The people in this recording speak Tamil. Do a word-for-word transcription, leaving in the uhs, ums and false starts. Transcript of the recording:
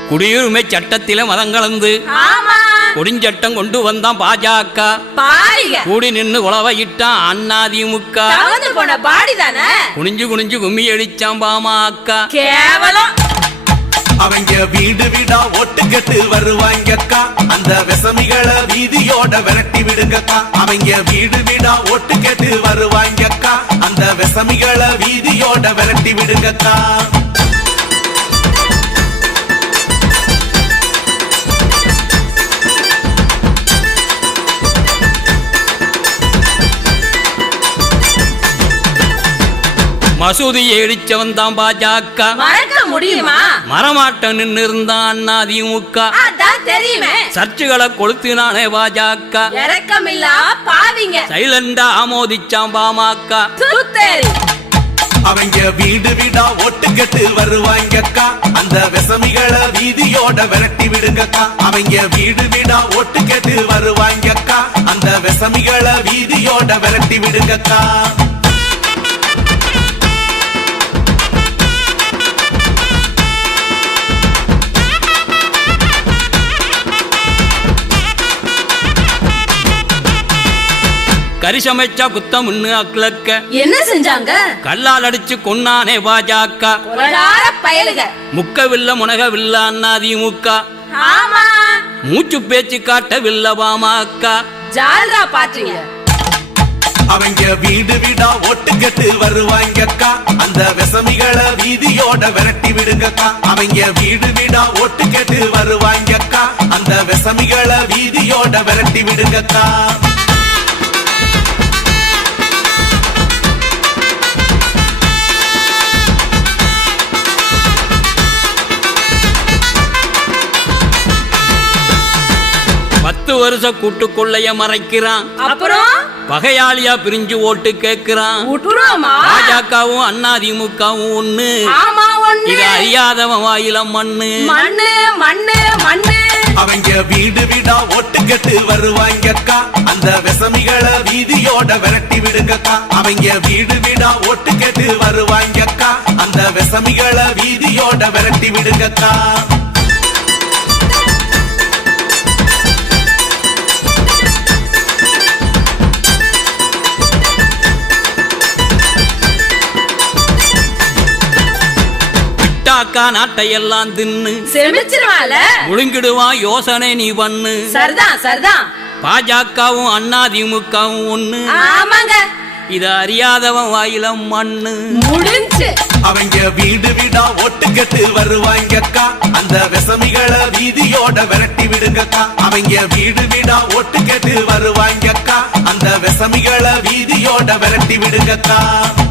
குடியுரிமை சட்டத்தில மதம் கலந்து கொடிஞ்சட்டம் கொண்டு வந்தான் பாஜக. கூடி நின்னு உழவையிட்டான் அண்ணாதிமுக. குனிஞ்சு குனிஞ்சு கும்மி அடிச்சான் பாமக. கேவலம். அவங்க வீடு வீடா ஓட்டு கட்டு வருவாங்கக்கா, அந்த விசமிகளை வீதியோட விரட்டி விடுங்கக்கா. அவங்க வீடு வீடா ஓட்டு கட்டு வருவாங்கக்கா, அந்த விசமிகளை வீதியோட விரட்டி விடுங்கக்கா. மசூதியை இடிச்சவன் தான் பாஜக. மறக்க முடியுமா? மரமாட்டம் நின்று இருந்தான் அதிமுக. தெரியுமே. சர்ச்சுகளை கொளுத்தினானே பாஜக. இறக்கமில்லா பாவிங்க. சைலண்டா ஆமோதிச்சான் பாமக. அவங்க வீடு வீடா ஓட்டு கட்டு வருவாங்கக்கா, அந்த விசமிகளை வீதியோட விரட்டி விடுங்கக்கா. அவங்க வீடு வீடா ஓட்டு கட்டு வருவாங்கக்கா, அந்த விசமிகளை வீதியோட விரட்டி விடுங்கக்கா. கரிசமைச்சா குத்தம் அக்லக்க. என்ன செஞ்சாங்க? கல்லால் அடிச்சு கொன்னானே பாஜக. முக்கவில்ல முனகவில்ல அண்ணாதிமுக. மூச்சு பேச்சு காட்டவில்ல பாமக. ஜால்ரா பாத்தீங்க. அவங்க வீடு வீடா ஓட்டு கட்டு வருவாங்கக்கா, அந்த விசமிகளை வீதியோட விரட்டி விடுங்கக்கா. அவங்க வீடு வீடா ஓட்டு கட்டு வருவாங்கக்கா, அந்த விசமிகளை வீதியோட விரட்டி விடுங்கக்கா. பத்து வருஷ கூட்டுக்குள்ளைய மறைக்கிறான். அப்புறம் பகையாளியா பிரிஞ்சு ஓட்டு கேட்கிறான். பாஜகவும் அண்ணாதிமுகவும் ஒண்ணு. இது அறியாதவன் வாயில மண்ணு மண்ணு மண்ணு மண்ணு. அவங்க வீடு வீடா ஓட்டு கட்டு வருவாங்கக்கா, அந்த விசமிகளை வீதியோட விரட்டி விடுங்கக்கா. அவங்க வீடு வீடா ஓட்டு கட்டு வருவாங்கக்கா, அந்த விசமிகளை வீதியோட விரட்டி விடுங்கக்கா. நாட்டையெல்லாம் தின்னு செமிச்சிருவால முழுங்கிடுவான். யோசனை நீ பண்ணு. சரிதான் சரிதான். பாஜகவும் அண்ணாதிமுகவும் ஒண்ணு. ஆமாங்க. இது அறியாதவன் வாயில மண்ணு முடிஞ்சு. அவங்க வீடு வீடா ஓட்டு கட்டு வருவாங்கக்கா, அந்த விசமிகளை வீதியோட விரட்டி விடுங்கக்கா. அவங்க வீடு வீடா ஓட்டு கட்டு வருவாங்கக்கா, அந்த விசமிகளை வீதியோட விரட்டி விடுங்கக்கா.